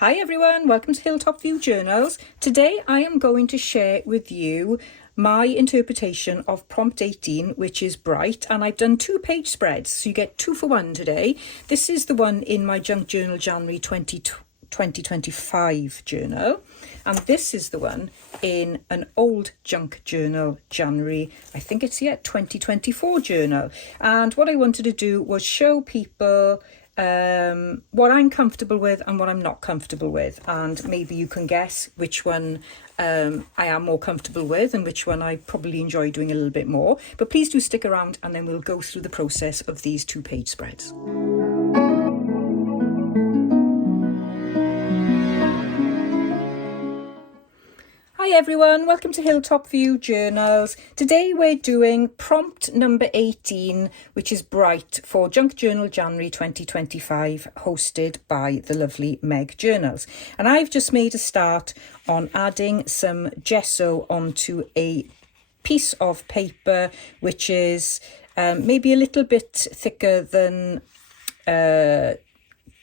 Hi everyone, welcome to Hilltop View Journals. Today I am going to share with you my interpretation of prompt 18, which is bright, and I've done 2-page spreads, so you get 2 for 1 today. This is the one in my Junk Journal January 2025 journal, and this is the one in an old Junk Journal January, I think it's 2024 journal. And what I wanted to do was show people what I'm comfortable with and what I'm not comfortable with, and maybe you can guess which one I am more comfortable with and which one I probably enjoy doing a little bit more. But please do stick around and then we'll go through the process of these 2-page spreads. Hi everyone, welcome to Hilltop View Journals. Today we're doing prompt number 18, which is bright, for Junk Journal January 2025, hosted by the lovely Meg Journals. And I've just made a start on adding some gesso onto a piece of paper, which is maybe a little bit thicker than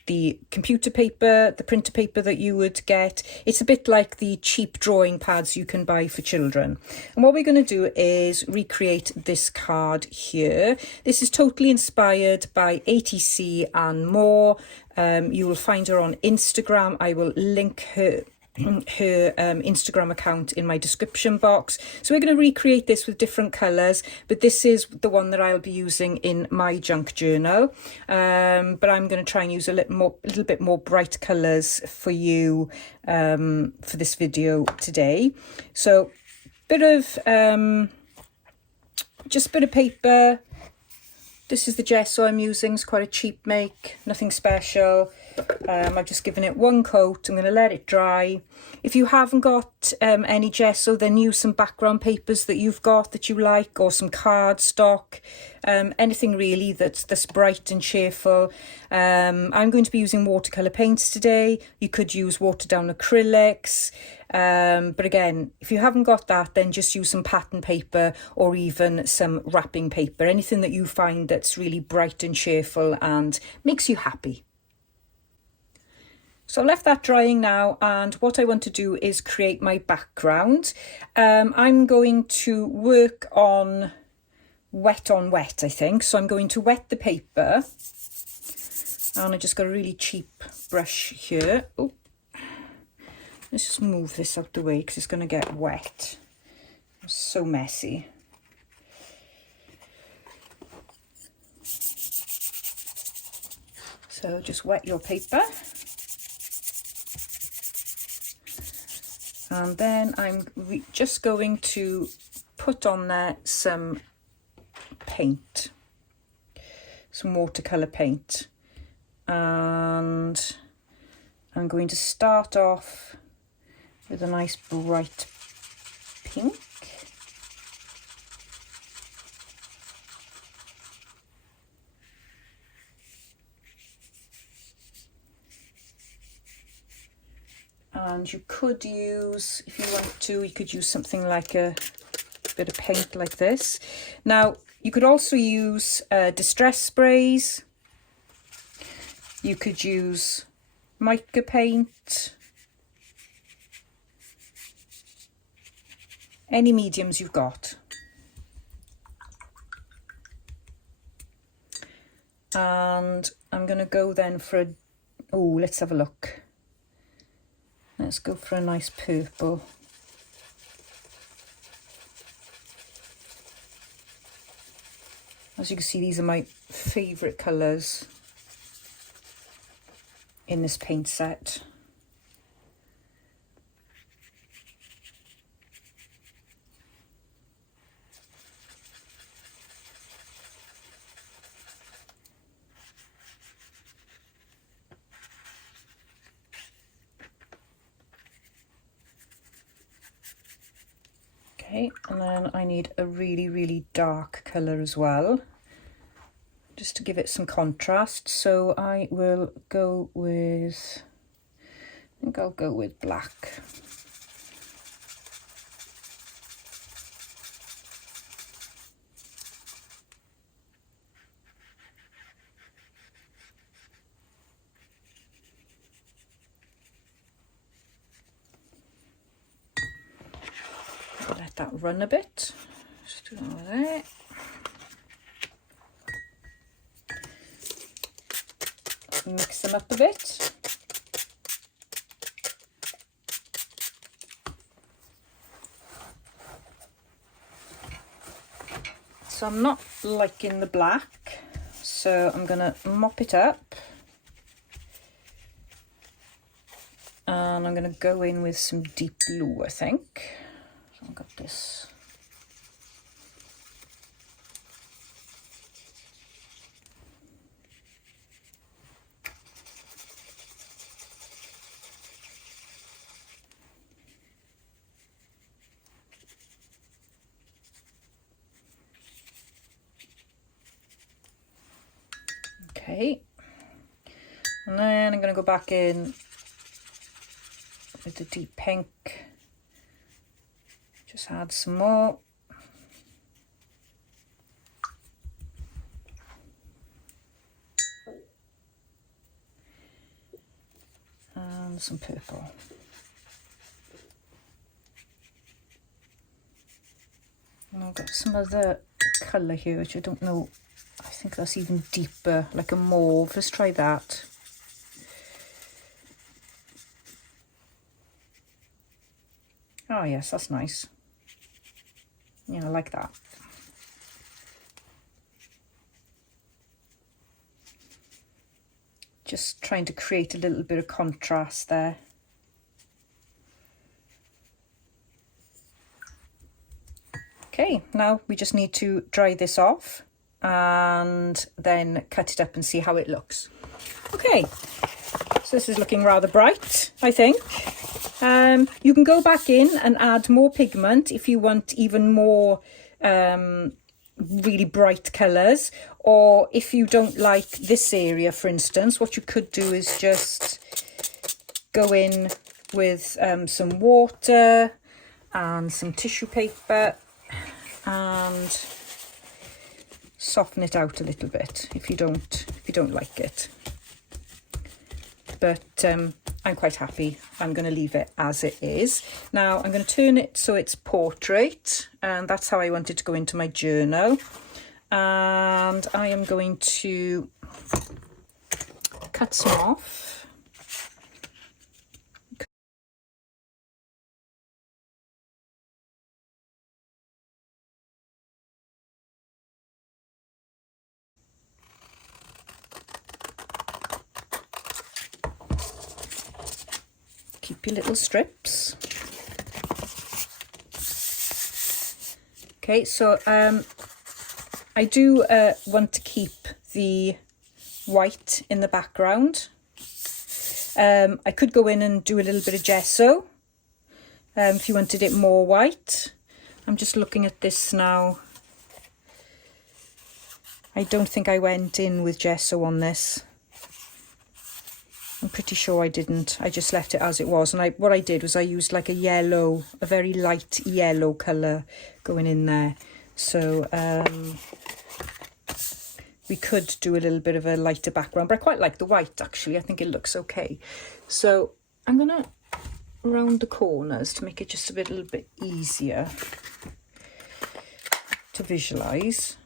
the computer paper, the printer paper that you would get. It's a bit like the cheap drawing pads you can buy for children. And what we're going to do is recreate this card here. This is totally inspired by ATC and more. You will find her on Instagram. I will link her Instagram account in my description box. So we're going to recreate this with different colours, but this is the one that I'll be using in my junk journal. But I'm going to try and use a little bit more bright colours for you for this video today. So just a bit of paper. This is the gesso I'm using. It's quite a cheap make, nothing special. I've just given it one coat. I'm going to let it dry. If you haven't got any gesso, then use some background papers that you've got that you like, or some cardstock, anything really that's bright and cheerful. I'm going to be using watercolour paints today. You could use watered down acrylics. But again, if you haven't got that, then just use some pattern paper or even some wrapping paper, anything that you find that's really bright and cheerful and makes you happy. So I left that drying now, and what I want to do is create my background. I'm going to work on wet, I think. So I'm going to wet the paper, and I just got a really cheap brush here. Oh, let's just move this out the way because it's going to get wet. It's so messy. So just wet your paper. And then I'm just going to put on there some paint, some watercolour paint. And I'm going to start off with a nice bright pink. And you could use, if you want to, you could use something like a bit of paint like this. Now, you could also use distress sprays. You could use mica paint. Any mediums you've got. And I'm going to go then for let's have a look. Let's go for a nice purple. As you can see, these are my favourite colours in this paint set. Okay, and then I need a really, really dark colour as well, just to give it some contrast. So I will go with, I think I'll go with black. let that run a bit. Just do that there. Mix them up a bit. So I'm not liking the black, so I'm gonna mop it up. And I'm gonna go in with some deep blue, I think. So I've got this. Okay, and then I'm going to go back in with the deep pink, just add some more. And some purple. And I've got some other colour here which I don't know. I think that's even deeper, like a mauve. Let's try that. Oh yes, that's nice. Yeah, I like that. Just trying to create a little bit of contrast there. Okay, now we just need to dry this off and then cut it up and see how it looks. Okay, so this is looking rather bright, I think. You can go back in and add more pigment if you want even more really bright colours, or if you don't like this area, for instance, what you could do is just go in with some water and some tissue paper and soften it out a little bit if you don't like it. But I'm quite happy. I'm going to leave it as it is. Now I'm going to turn it so it's portrait, and that's how I want it to go into my journal. And I am going to cut some off. Keep your little strips. Okay, so I do want to keep the white in the background. I could go in and do a little bit of gesso if you wanted it more white. I'm just looking at this now. I don't think I went in with gesso on this. I'm pretty sure I didn't. I just left it as it was. And what I did was I used like a yellow, a very light yellow colour going in there. So we could do a little bit of a lighter background, but I quite like the white actually. I think it looks okay. So I'm going to round the corners to make it just a little bit easier to visualise.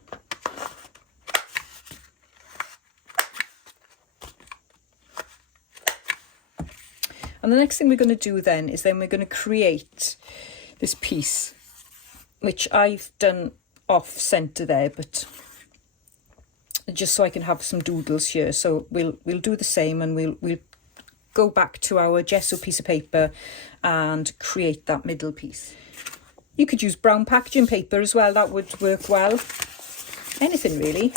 And the next thing we're going to do then is we're going to create this piece, which I've done off centre there, but just so I can have some doodles here. So we'll do the same, and we'll go back to our gesso piece of paper and create that middle piece. You could use brown packaging paper as well, that would work well. Anything really.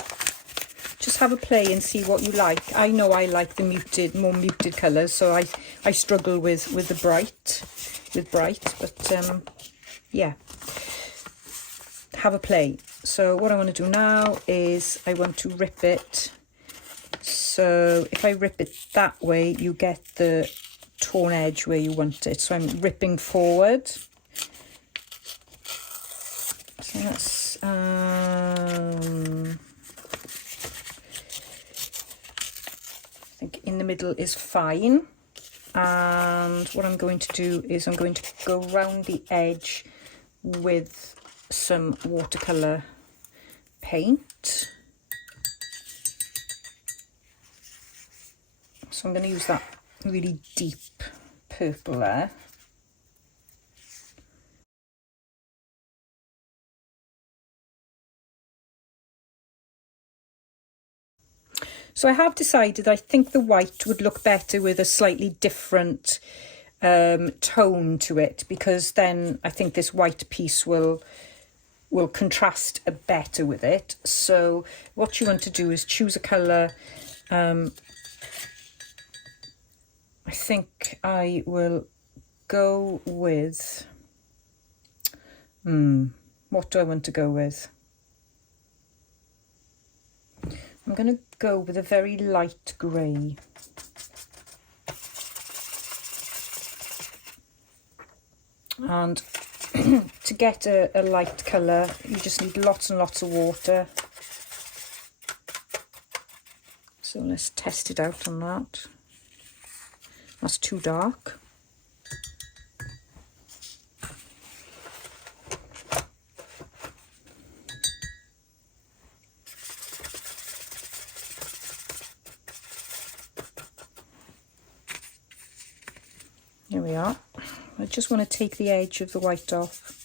Just have a play and see what you like. I know I like the more muted colours, so I struggle with the bright, but yeah, have a play. So what I want to do now is I want to rip it. So if I rip it that way, you get the torn edge where you want it. So I'm ripping forward. So that's I think in the middle is fine. And what I'm going to do is I'm going to go round the edge with some watercolour paint. So I'm going to use that really deep purple there. So I have decided I think the white would look better with a slightly different tone to it, because then I think this white piece will contrast better with it. So what you want to do is choose a colour. I think I will go with, what do I want to go with? I'm going to go with a very light grey. And to get a light colour, you just need lots and lots of water. So let's test it out on that. That's too dark. Here we are. I just want to take the edge of the white off.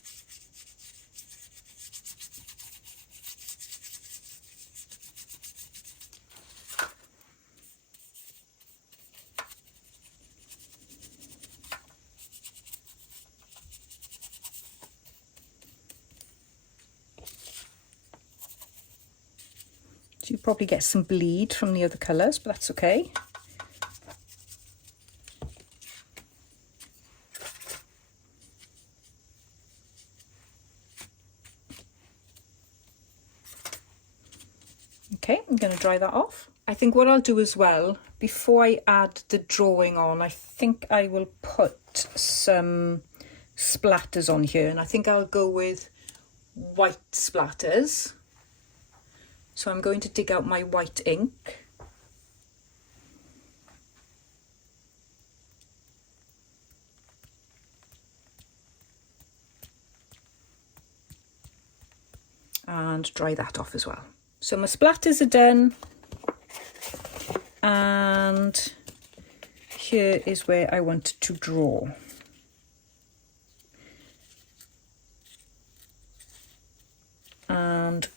So you probably get some bleed from the other colours, but that's okay. Okay, I'm going to dry that off. I think what I'll do as well, before I add the drawing on, I think I will put some splatters on here, and I think I'll go with white splatters. So I'm going to dig out my white ink. And dry that off as well. So my splatters are done, and here is where I want to draw. And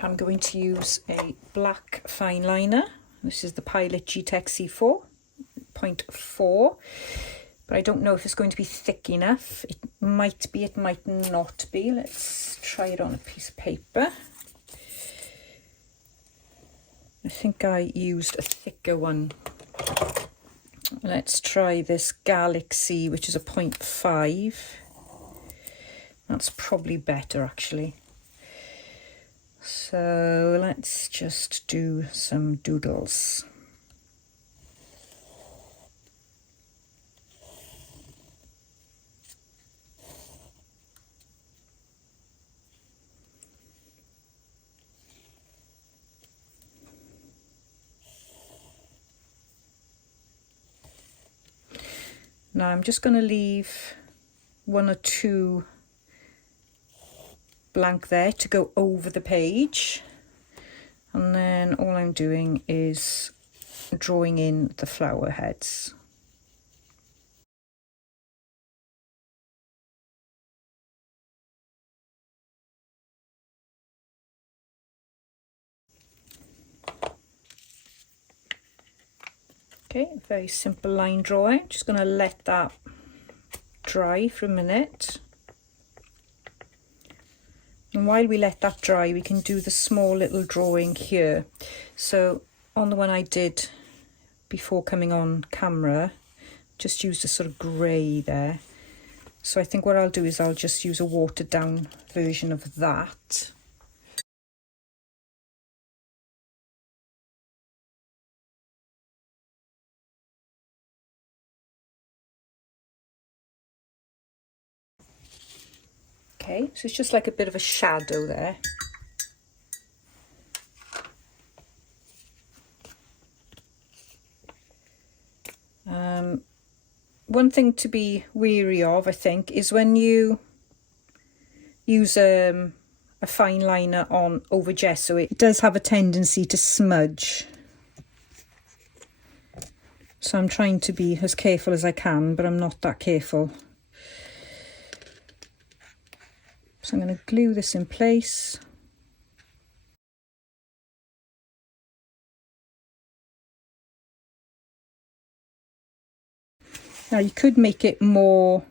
I'm going to use a black fine liner. This is the Pilot G-Tech C4, 0.4, but I don't know if it's going to be thick enough. It might be, it might not be. Let's try it on a piece of paper. I think I used a thicker one. Let's try this Galaxy, which is a 0.5. That's probably better, actually. So let's just do some doodles. Now I'm just going to leave one or two blank there to go over the page, and then all I'm doing is drawing in the flower heads. Okay, very simple line drawing. Just going to let that dry for a minute. And while we let that dry, we can do the small little drawing here. So on the one I did before coming on camera, just used a sort of grey there. So I think what I'll do is I'll just use a watered down version of that. Okay, so it's just like a bit of a shadow there. One thing to be wary of, I think, is when you use a fine liner on over gesso, it does have a tendency to smudge. So I'm trying to be as careful as I can, but I'm not that careful. So I'm going to glue this in place. Now you could make it more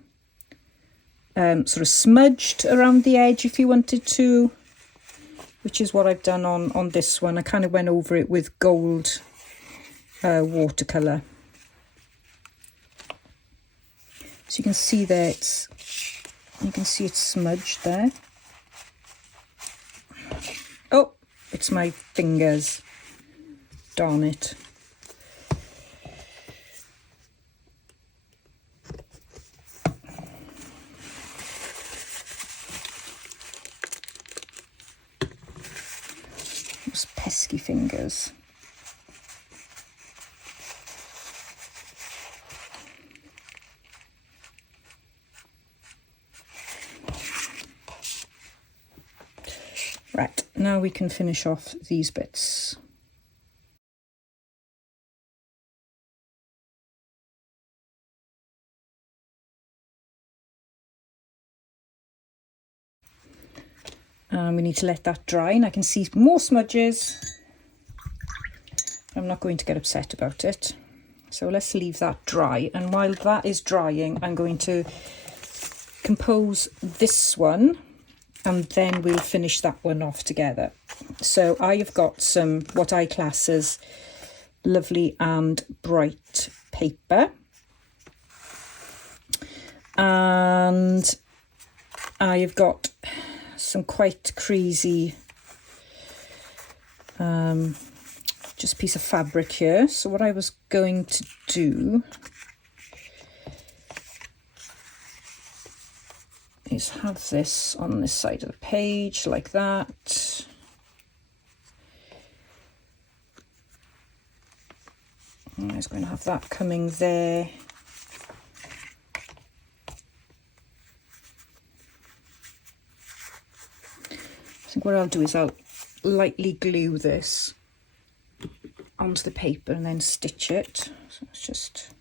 sort of smudged around the edge if you wanted to, which is what I've done on this one. I kind of went over it with gold watercolour. So you can see there you can see it's smudged there. Oh, it's my fingers. Darn it. Those pesky fingers. Right, now we can finish off these bits. And we need to let that dry, and I can see more smudges. I'm not going to get upset about it. So let's leave that dry, and while that is drying, I'm going to compose this one, and then we'll finish that one off together. So I have got some what I class as lovely and bright paper, and I have got some quite crazy just piece of fabric here. So what I was going to do is have this on this side of the page like that. And I was going to have that coming there. I think what I'll do is I'll lightly glue this onto the paper and then stitch it. So let's just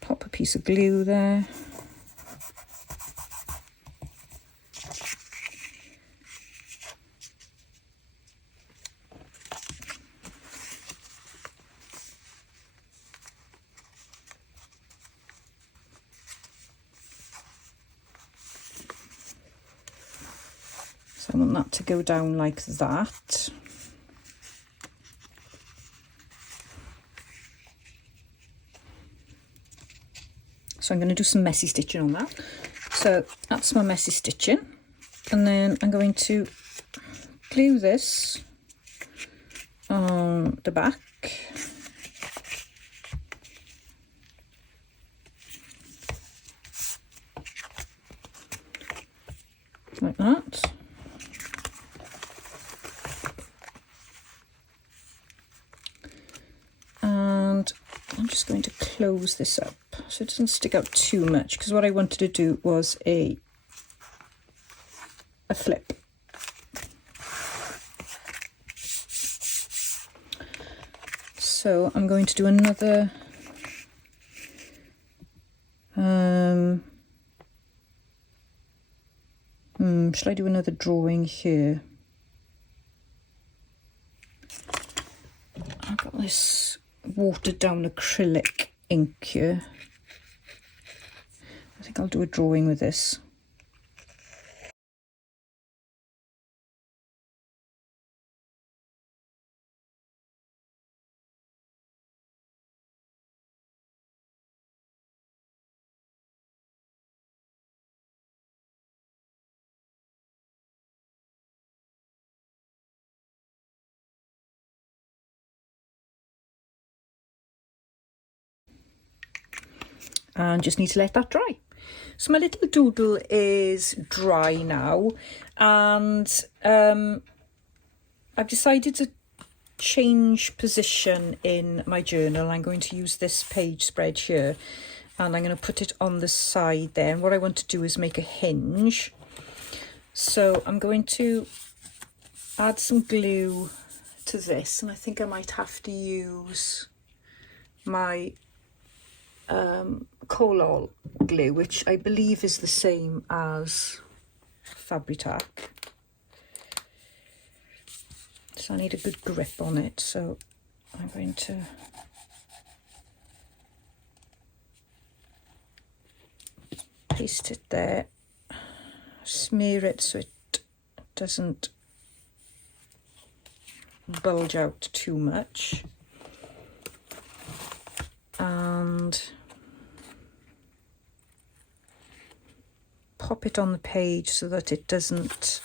pop a piece of glue there. So I want that to go down like that. So I'm going to do some messy stitching on that. So that's my messy stitching. And then I'm going to glue this on the back. Like that. And I'm just going to close this up so it doesn't stick out too much, because what I wanted to do was a flip. So I'm going to do another should I do another drawing here? I've got this watered down acrylic ink here. I think I'll do a drawing with this. And just need to let that dry. So my little doodle is dry now, and I've decided to change position in my journal. I'm going to use this page spread here, and I'm going to put it on the side there. And what I want to do is make a hinge. So I'm going to add some glue to this, and I think I might have to use my collaborator glue, which I believe is the same as Fabri-Tac. So I need a good grip on it, so I'm going to paste it there, smear it so it doesn't bulge out too much, and pop it on the page so that it doesn't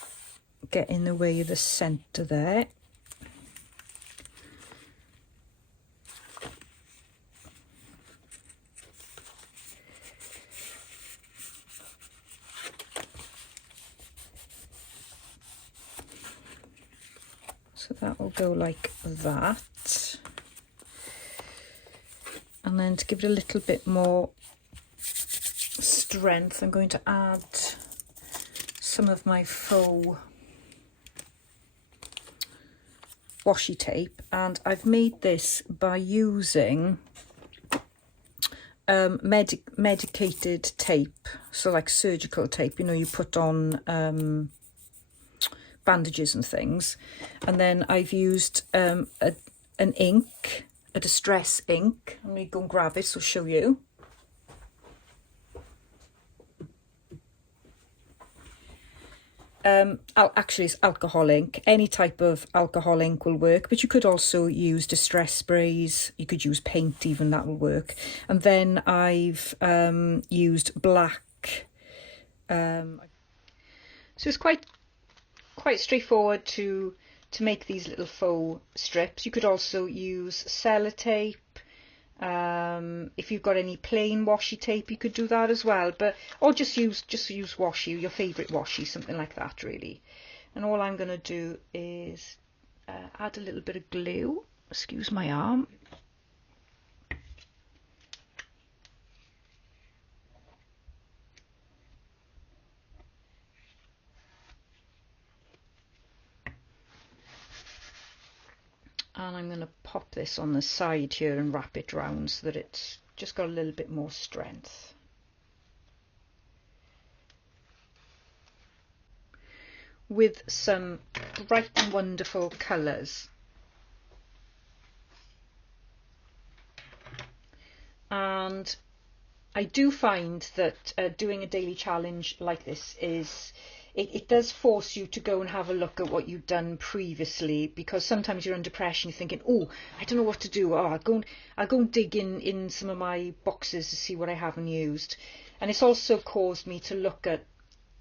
get in the way of the centre there. So that will go like that. And then to give it a little bit more strength, I'm going to add some of my faux washi tape, and I've made this by using medicated tape, so like surgical tape, you know, you put on bandages and things. And then I've used an ink, a distress ink. I'm going to go and grab it, so I'll show you. Actually it's alcohol ink. Any type of alcohol ink will work, but you could also use distress sprays, you could use paint even, that will work. And then I've used black. So it's quite straightforward to make these little faux strips. You could also use sellotape. If you've got any plain washi tape, you could do that as well, but or just use washi, your favourite washi, something like that really. And all I'm going to do is add a little bit of glue. Excuse my arm. And I'm going to pop this on the side here and wrap it round so that it's just got a little bit more strength. With some bright and wonderful colours. And I do find that doing a daily challenge like this is, it does force you to go and have a look at what you've done previously, because sometimes you're under pressure and you're thinking, oh, I don't know what to do. Oh, I'll go and dig in some of my boxes to see what I haven't used. And it's also caused me to look at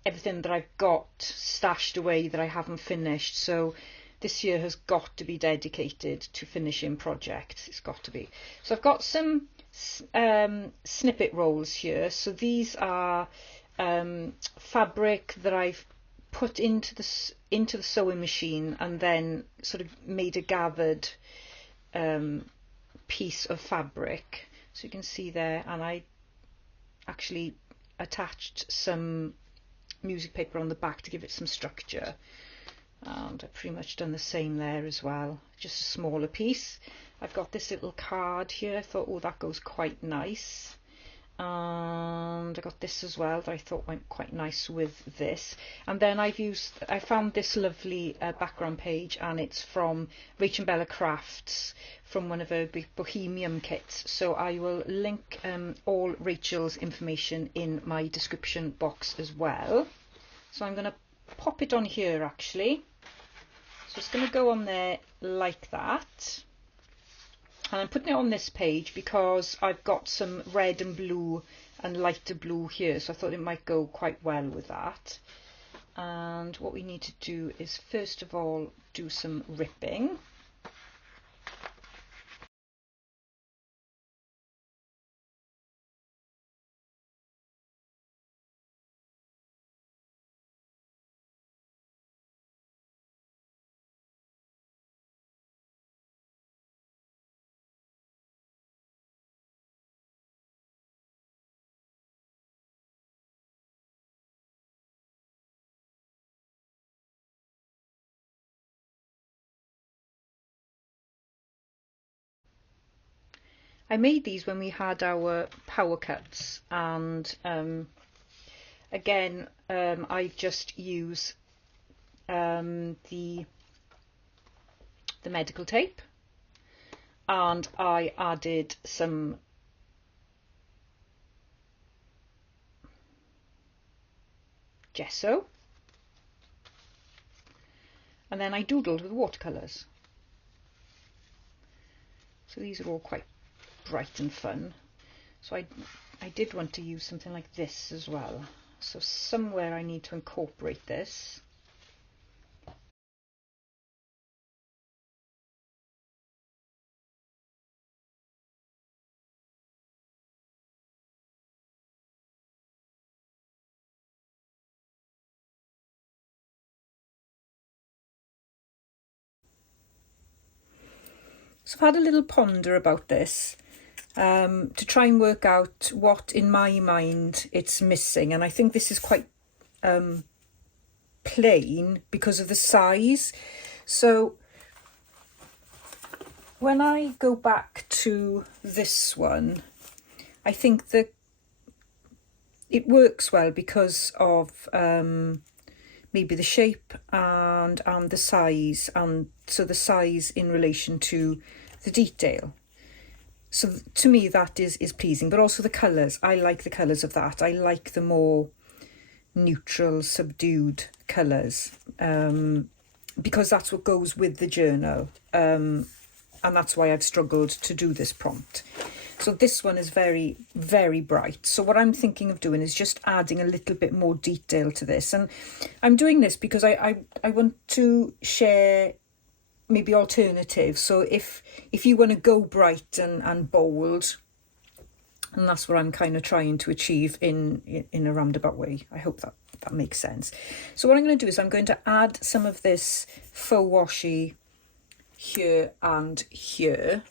everything that I've got stashed away that I haven't finished. So this year has got to be dedicated to finishing projects. It's got to be. So I've got some snippet rolls here. So these are fabric that I've put into the sewing machine and then sort of made a gathered piece of fabric. So you can see there, and I actually attached some music paper on the back to give it some structure, and I've pretty much done the same there as well, just a smaller piece. I've got this little card here. I thought, oh, that goes quite nice. And I got this as well that I thought went quite nice with this. And then I found this lovely background page, and it's from Rachel Bella Crafts, from one of her Bohemian kits. So I will link all Rachel's information in my description box as well. So I'm going to pop it on here actually. So it's going to go on there like that. And I'm putting it on this page because I've got some red and blue and lighter blue here, so I thought it might go quite well with that. And what we need to do is first of all do some ripping. I made these when we had our power cuts, and again I just use the medical tape, and I added some gesso, and then I doodled with watercolours. So these are all quite bright and fun. So I did want to use something like this as well. So somewhere I need to incorporate this. So I've had a little ponder about this to try and work out what in my mind it's missing, and I think this is quite plain because of the size. So when I go back to this one, I think that it works well because of maybe the shape and the size, and so the size in relation to the detail. So to me that is pleasing, but also the colours. I like the colours of that. I like the more neutral, subdued colours, because that's what goes with the journal, and that's why I've struggled to do this prompt. So this one is very, very bright. So what I'm thinking of doing is just adding a little bit more detail to this. And I'm doing this because I want to share maybe alternatives. So if you want to go bright and bold, and that's what I'm kind of trying to achieve in a roundabout way. I hope that makes sense. So what I'm going to do is I'm going to add some of this faux washi here and here.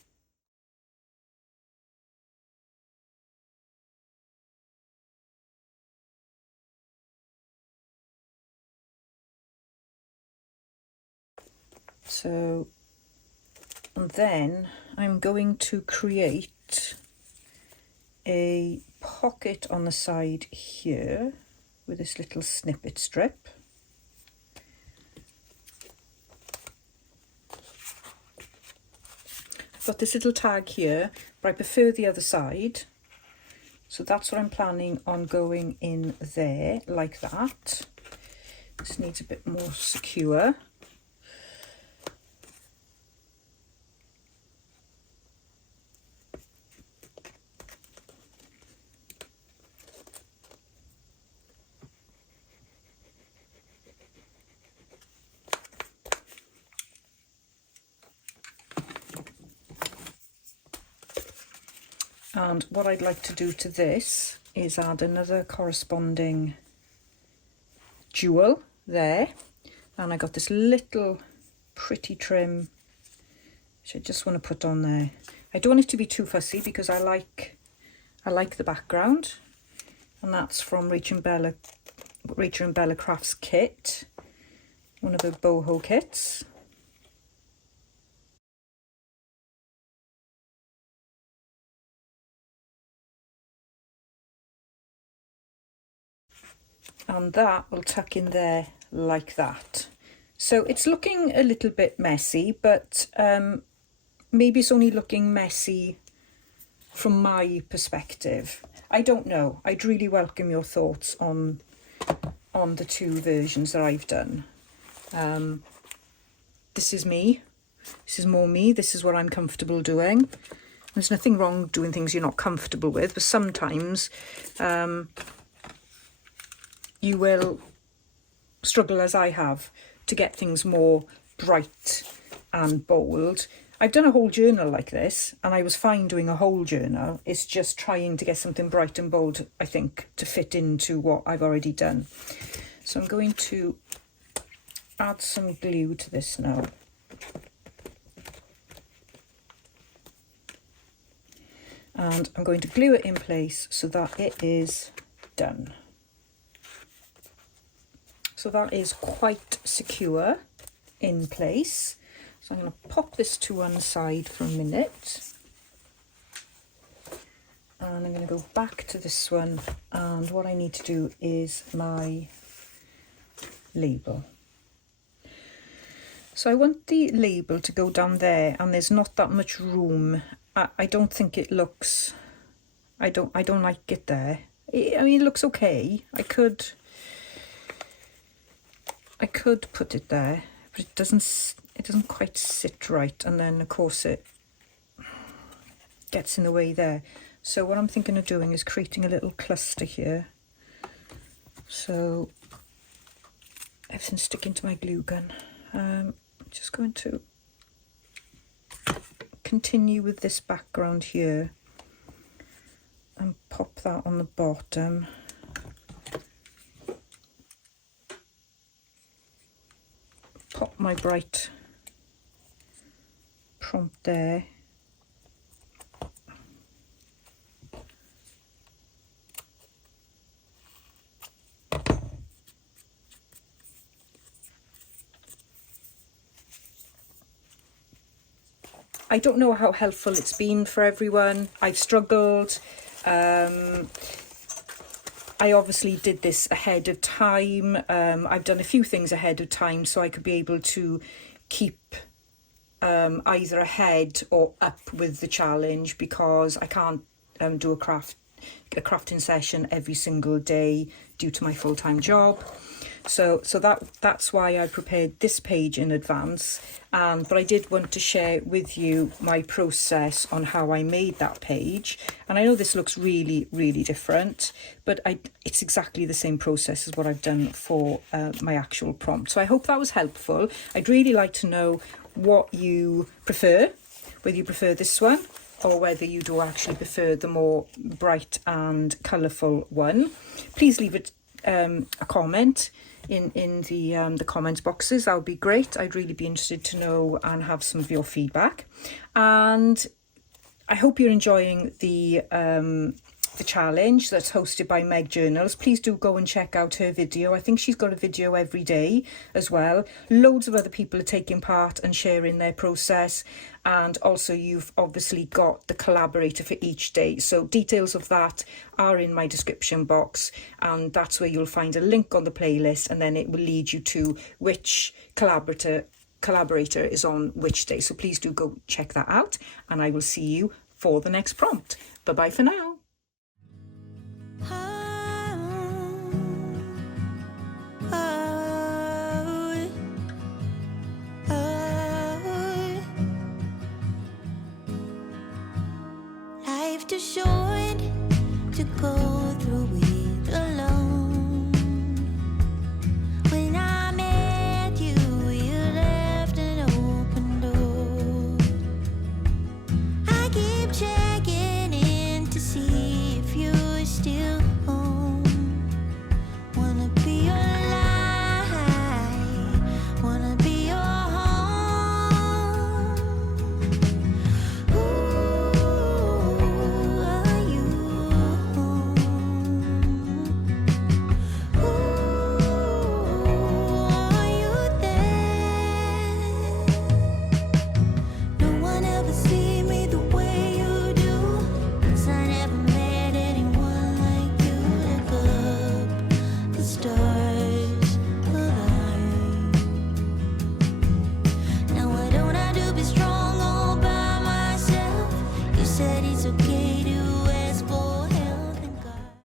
So, and then I'm going to create a pocket on the side here with this little snippet strip. I've got this little tag here, but I prefer the other side. So that's what I'm planning on going in there, like that. This needs a bit more secure. And what I'd like to do to this is add another corresponding jewel there. And I got this little pretty trim, which I just want to put on there. I don't want it to be too fussy because I like the background. And that's from Rachel and Bella Crafts kit, one of the boho kits. And that will tuck in there like that. So it's looking a little bit messy, but maybe it's only looking messy from my perspective. I don't know. I'd really welcome your thoughts on the two versions that I've done. This is me. This is more me. This is what I'm comfortable doing. There's nothing wrong doing things you're not comfortable with, but sometimes you will struggle, as I have, to get things more bright and bold. I've done a whole journal like this, and I was fine doing a whole journal. It's just trying to get something bright and bold, I think, to fit into what I've already done. So I'm going to add some glue to this now. And I'm going to glue it in place so that it is done. So that is quite secure in place. So I'm going to pop this to one side for a minute. And I'm going to go back to this one, and what I need to do is my label. So I want the label to go down there, and there's not that much room. I don't think it looks, I don't like it there. I mean, it looks okay. I could put it there, but it doesn't quite sit right, and then of course it gets in the way there. So what I'm thinking of doing is creating a little cluster here. So everything's sticking to my glue gun. I'm just going to continue with this background here and pop that on the bottom. Pop my bright prompt there. I don't know how helpful it's been for everyone. I've struggled. I obviously did this ahead of time. I've done a few things ahead of time so I could be able to keep either ahead or up with the challenge, because I can't do a crafting session every single day due to my full-time job. So that's why I prepared this page in advance, but I did want to share with you my process on how I made that page. And I know this looks really, really different, but it's exactly the same process as what I've done for my actual prompt. So I hope that was helpful. I'd really like to know what you prefer, whether you prefer this one or whether you do actually prefer the more bright and colourful one. Please leave it a comment in the comments boxes. That would be great. I'd really be interested to know and have some of your feedback. And I hope you're enjoying the challenge that's hosted by Meg Journals. Please do go and check out her video. I think she's got a video every day as well. Loads of other people are taking part and sharing their process, and also you've obviously got the collaborator for each day. So details of that are in my description box, and that's where you'll find a link on the playlist, and then it will lead you to which collaborator is on which day. So please do go check that out, and I will see you for the next prompt. Bye bye for now. Life too short to go